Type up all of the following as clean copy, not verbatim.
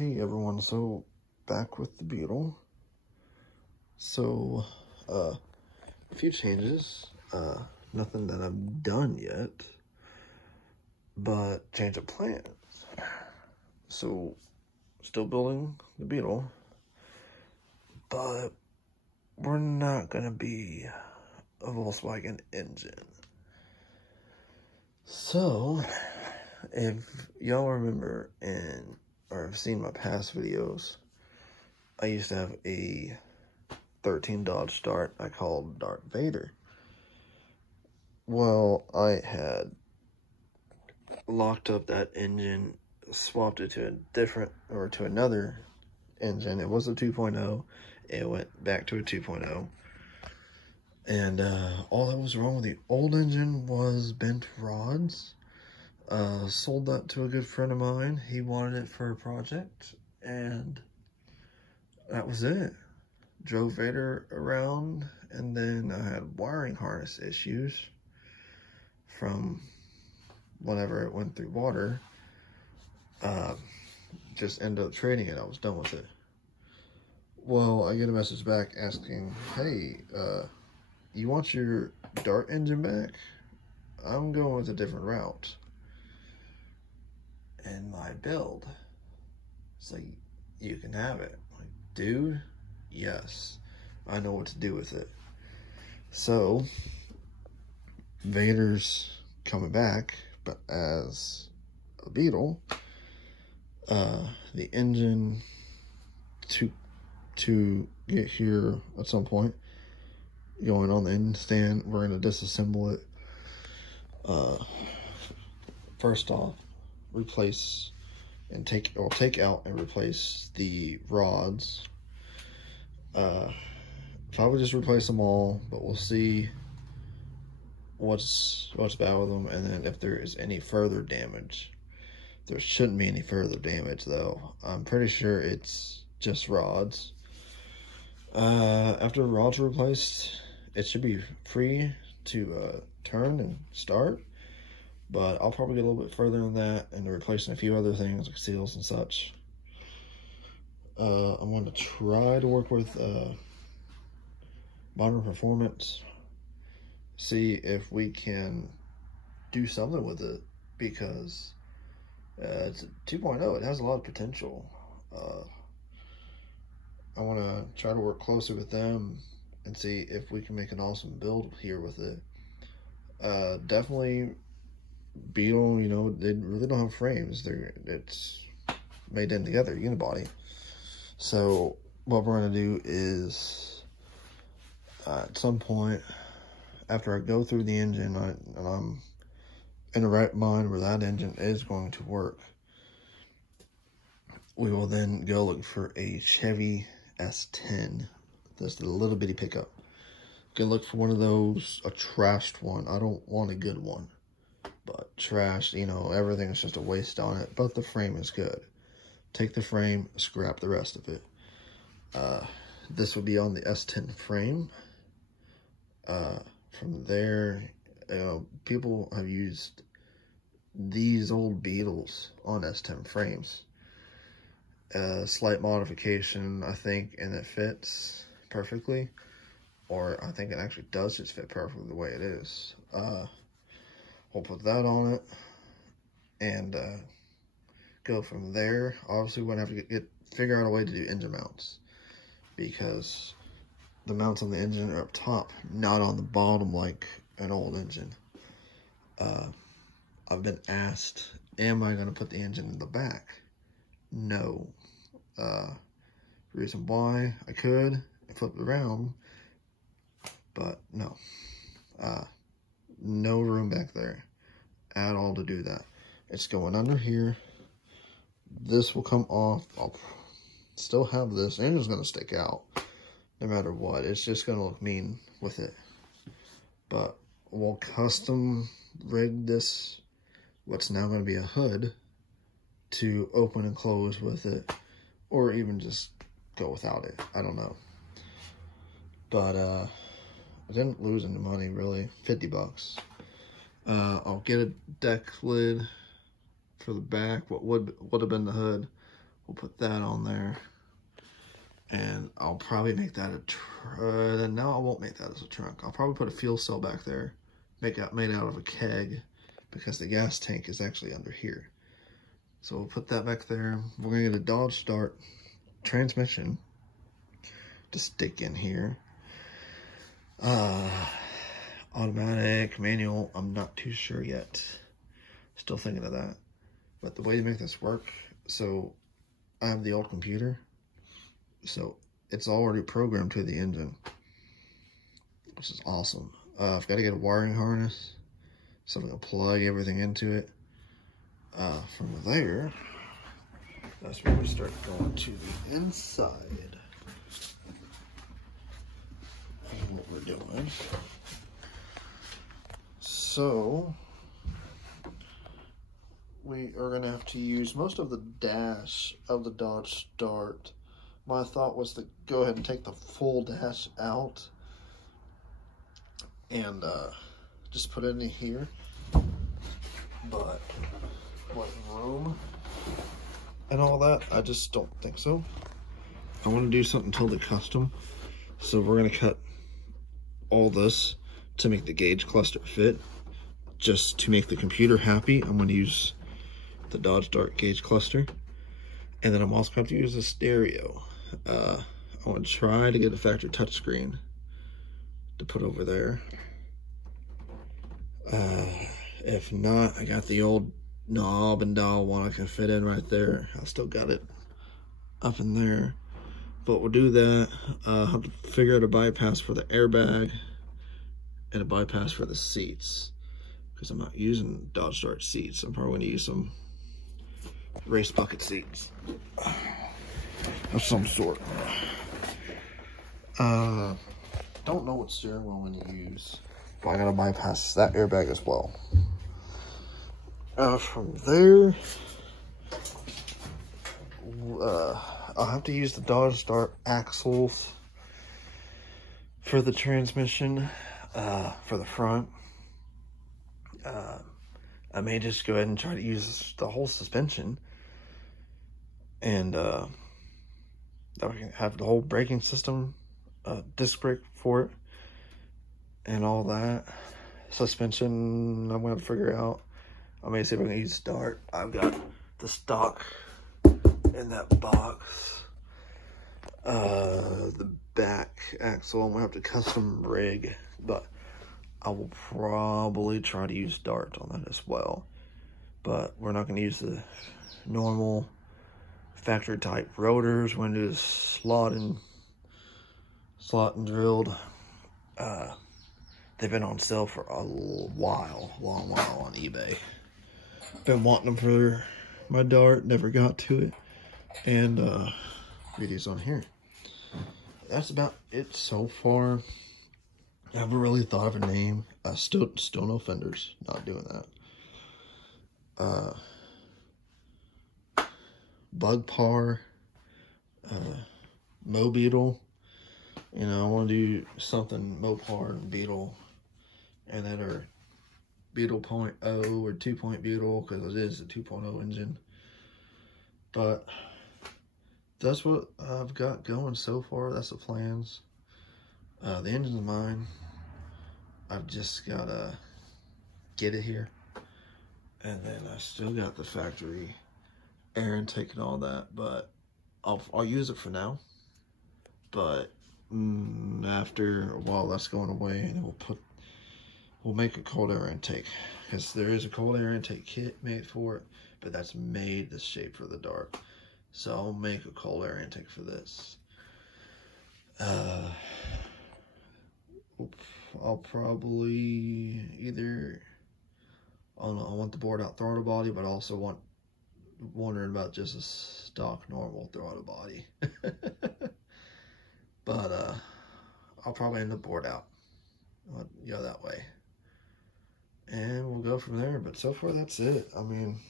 Hey everyone, so back with the Beetle. So, a few changes, nothing that I've done yet, but change of plans. So, still building the Beetle, but we're not gonna be a Volkswagen engine. So, if y'all remember or have seen my past videos, I used to have a 13 Dodge Start I called Darth Vader. Well, I had locked up that engine, swapped it to another engine. It was a 2.0. It went back to a 2.0. And all that was wrong with the old engine was bent rods. Sold that to a good friend of mine. He wanted it for a project, and that was it. Drove Vader around, and then I had wiring harness issues from whenever it went through water. Just ended up trading it. I was done with it. Well, I get a message back asking, hey, you want your Dart engine back? I'm going with a different route. And my build, it's like, you can have it. I'm like, dude, yes, I know what to do with it. So, Vader's coming back, but as a Beetle. The engine to get here at some point, going on the engine stand, we're going to disassemble it. First off, replace and take out and replace the rods. If I would just replace them all, but we'll see what's bad with them, and then if there is any further damage. There shouldn't be any further damage though. I'm pretty sure it's just rods. After the rods are replaced, it should be free to turn and start, but I'll probably get a little bit further than that and replacing a few other things like seals and such. I'm going to try to work with Modern Performance, see if we can do something with it, because it's a 2.0. It has a lot of potential. I want to try to work closely with them and see if we can make an awesome build here with it. Definitely Beetle, you know, they really don't have frames. It's made in together, unibody. So what we're going to do is at some point after I go through the engine and I'm in the right mind where that engine is going to work, we will then go look for a Chevy S10. That's the little bitty pickup. You can look for one of those, a trashed one. I don't want a good one, but trashed, you know, everything is just a waste on it, but the frame is good. Take the frame, scrap the rest of it. This would be on the S10 frame. From there, people have used these old Beetles on S10 frames. Slight modification, I think, and it fits perfectly. Or I think it actually does just fit perfectly the way it is. We'll put that on it and go from there. Obviously, we're going to have to figure out a way to do engine mounts, because the mounts on the engine are up top, not on the bottom like an old engine. I've been asked, am I going to put the engine in the back? No. Reason why, I could flip it around, but no. No room back there at all to do that. It's going under here. This will come off. I'll still have this. The engine's going to stick out no matter what. It's just going to look mean with it. But we'll custom rig this, what's now going to be a hood, to open and close with it, or even just go without it. I don't know. But I didn't lose any money really. 50 bucks. I'll get a deck lid for the back. What would have been the hood We'll put that on there. And I'll probably make that a no, I won't make that as a trunk. I'll probably put a fuel cell back there, made out of a keg, because the gas tank is actually under here. So we'll put that back there. We're gonna get a Dodge Start transmission to stick in here. Automatic, manual, I'm not too sure yet. Still thinking of that. But the way to make this work, so I have the old computer, so it's already programmed to the engine, which is awesome. I've got to get a wiring harness, so I'm going to plug everything into it. From there, that's where we start going to the inside of what we're doing. So we are going to have to use most of the dash of the Dodge Start. My thought was to go ahead and take the full dash out and just put it in here. But what room and all that, I just don't think so. I want to do something totally custom. So we're going to cut all this to make the gauge cluster fit. Just to make the computer happy, I'm going to use the Dodge Dart gauge cluster. And then I'm also going to use a stereo. I want to try to get a factory touchscreen to put over there. If not, I got the old knob and dial one I can fit in right there. I still got it up in there. But we'll do that. I'll have to figure out a bypass for the airbag and a bypass for the seats, because I'm not using Dodge Dart seats. I'm probably going to use some race bucket seats of some sort. Don't know what steering wheel I'm going to use, but I got to bypass that airbag as well. From there, I'll have to use the Dodge Dart axles for the transmission, for the front. I may just go ahead and try to use the whole suspension, and that we can have the whole braking system, disc brake for it, and all that. Suspension, I'm going to figure out. I may see if I can use Dart. I've got the stock in that box. The back axle, I'm going to have to custom rig, but I will probably try to use Dart on that as well. But we're not going to use the normal factory type rotors. We're going to do slot and drilled. They've been on sale for a long while on eBay. Been wanting them for my Dart, never got to it. And videos on here. That's about it so far. I haven't really thought of a name. Still no fenders. Not doing that. Bug Par, Mo Beetle. You know, I want to do something Mopar and Beetle, and then our Beetle 0.0 or 2-point Beetle, because it is a 2.0 engine. But that's what I've got going so far. That's the plans. The engine's mine. I've just gotta get it here, and then I still got the factory air intake and all that. But I'll use it for now. But after a while, that's going away, and we'll make a cold air intake, because there is a cold air intake kit made for it, but that's made the shape for the Dart. So I'll make a cold air intake for this. I'll probably either, I don't know, I want the bored out throttle body, but I also wondering about just a stock normal throttle body. But I'll probably end up bored out. I'll go that way, and we'll go from there. But so far, that's it. I mean,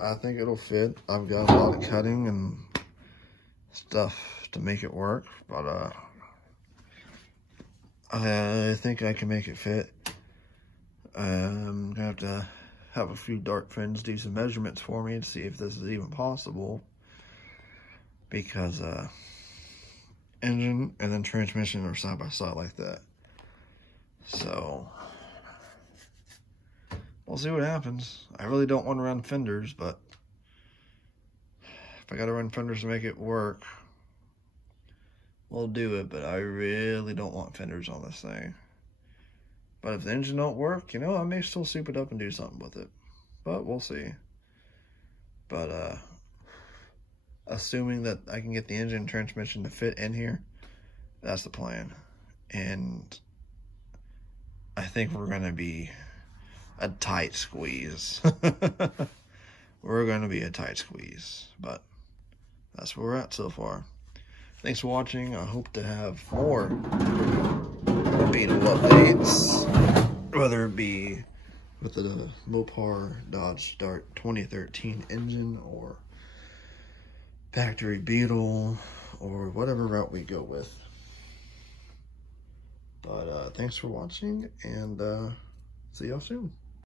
I think it'll fit. I've got a lot of cutting and stuff to make it work, but I think I can make it fit. I'm gonna have to have a few dart friends do some measurements for me to see if this is even possible, because engine and then transmission are side by side like that. So we'll see what happens. I really don't want to run fenders, but if I gotta run fenders to make it work, we'll do it. But I really don't want fenders on this thing. But if the engine don't work, you know, I may still soup it up and do something with it. But we'll see. But assuming that I can get the engine and transmission to fit in here, that's the plan. And I think we're going to be a tight squeeze. We're going to be a tight squeeze. But that's where we're at so far. Thanks for watching. I hope to have more Beetle updates, whether it be with the Mopar Dodge Dart 2013 engine or factory Beetle or whatever route we go with. But thanks for watching, and see y'all soon.